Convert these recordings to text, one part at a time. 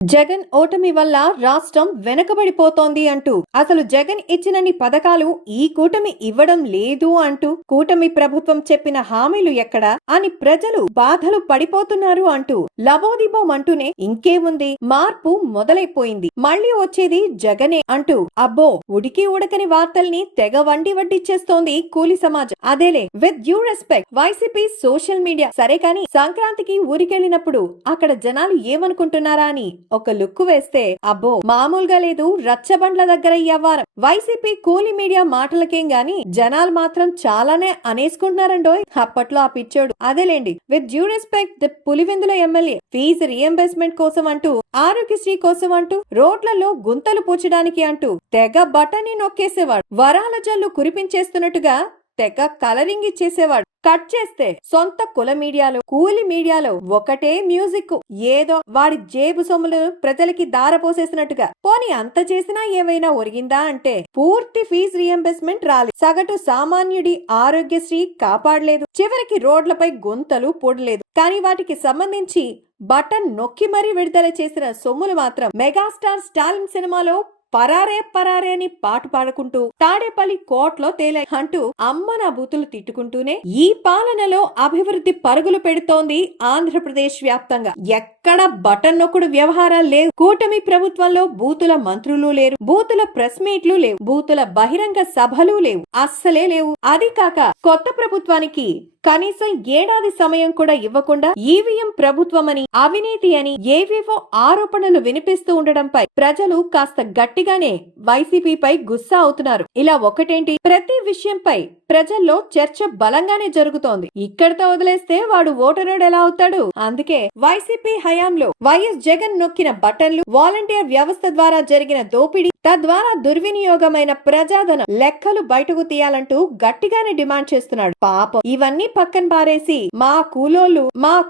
జగన్ ఓటమి వల్ల రాష్ట్రం వెనకబడిపోతోంది అంటూ అసలు జగన్ ఇచ్చినన్ని పథకాలు ఈ కూటమి ఇవ్వడం లేదు అంటూ కూటమి ప్రభుత్వం చెప్పిన హామీలు ఎక్కడా అని ప్రజలు బాధలు పడిపోతున్నారు అంటూ లబోదిబోం అంటూనే ఇంకేముంది మార్పు మొదలైపోయింది, మళ్ళీ వచ్చేది జగనే అంటూ అబ్బో ఉడికి ఉడకని వార్తల్ని తెగ వండి వడ్డిచ్చేస్తోంది కూలి సమాజం. అదేలే, with due respect YCP social media సరే కానీ సంక్రాంతికి ఊరికెళ్ళినప్పుడు అక్కడ జనాలు ఏమనుకుంటున్నారా అని ఒక లుక్కు వేస్తే అబ్బో మామూలుగా లేదు, రచ్చబండ్ల దగ్గర వ్యవహారం. వైసీపీ కూలి మీడియా మాటలకేం గాని జనాలు మాత్రం చాలానే అనేసుకుంటున్నారండోయ్. అప్పట్లో ఆ పిచ్చోడు అదేలేండి, with due respect the Pulivendula MLA fee reimbursement కోసం అంటూ, ఆరోగ్యశ్రీ కోసం అంటూ, రోడ్లలో గుంతలు పూడ్చడానికి అంటూ తెగ బటన్ని నొక్కేసేవాడు. వరాల జల్లు కురిపించేస్తున్నట్టుగా తెగ కలరింగ్ ఇచ్చేసేవాడు. కట్ చేస్తే సొంత కుల మీడియాలో కూలి మీడియాలో ఒకటే మ్యూజిక్, ఏదో వాడి జేబు సొమ్ములు ప్రజలకి దారపోసేసినట్టుగా. పోనీ అంత చేసినా ఏమైనా ఒరిగిందా అంటే పూర్తి ఫీజు రియంబర్స్మెంట్ రాలేదు, సగటు సామాన్యుడి ఆరోగ్యశ్రీ కాపాడలేదు, చివరికి రోడ్లపై గుంతలు పూడలేదు. కానీ వాటికి సంబంధించి బటన్ నొక్కి మరీ విడుదల చేసిన సొమ్ములు మాత్రం మెగాస్టార్ స్టాలిన్ సినిమాలో పరారే పరారే అని పాట పాడుకుంటూ తాడేపల్లి కోట్లో తేలాయి అంటూ అమ్మ నా బూతులు తిట్టుకుంటూనే ఈ పాలనలో అభివృద్ధి పరుగులు పెడుతోంది ఆంధ్రప్రదేశ్ వ్యాప్తంగా. ఎక్కడ బటన్ నొక్కుడు వ్యవహారాలు లేవు. కూటమి ప్రభుత్వంలో బూతుల మంత్రులు లేరు, బూతుల ప్రెస్ మీట్లు లేవు, బూతుల బహిరంగ సభలు లేవు, అస్సలే లేవు. అది కాక కొత్త ప్రభుత్వానికి కనీసం ఏడాది సమయం కూడా ఇవ్వకుండా ఈవీఎం ప్రభుత్వమని, అవినీతి అని ఏవేవో ఆరోపణలు వినిపిస్తూ ఉండడంపై ప్రజలు కాస్త గట్టిగానే వైసీపీపై గుస్సా అవుతున్నారు. ఇలా ఒకటేంటి, ప్రతి విషయంపై ప్రజల్లో చర్చ బలంగానే జరుగుతోంది. ఇక్కడితో వదిలేస్తే వాడు ఓటరోడు ఎలా అవుతాడు? అందుకే వైసీపీ హయాంలో వైఎస్ జగన్ నొక్కిన బటన్లు, వాలంటీర్ వ్యవస్థ ద్వారా జరిగిన దోపిడీ, తద్వారా దుర్వినియోగమైన ప్రజాధనం లెక్కలు బయటకు తీయాలంటూ గట్టిగానే డిమాండ్ చేస్తున్నాడు. పాపం ఇవన్నీ పక్కన పారేసి మా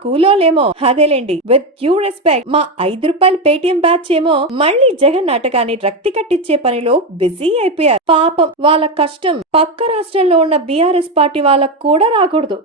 కూలోలేమో అదేలేండి, విత్ డ్యూ రెస్పెక్ట్ మా ₹5 పేటిఎం బ్యాచ్ ఏమో మళ్ళీ జగన్ నాటకాన్ని రక్తి కట్టించే పనిలో బిజీ అయిపోయారు. పాపం వాళ్ళ కష్టం పక్క రాష్ట్రంలో ఉన్న బీఆర్ఎస్ పార్టీ వాళ్ళకు కూడా రాకూడదు.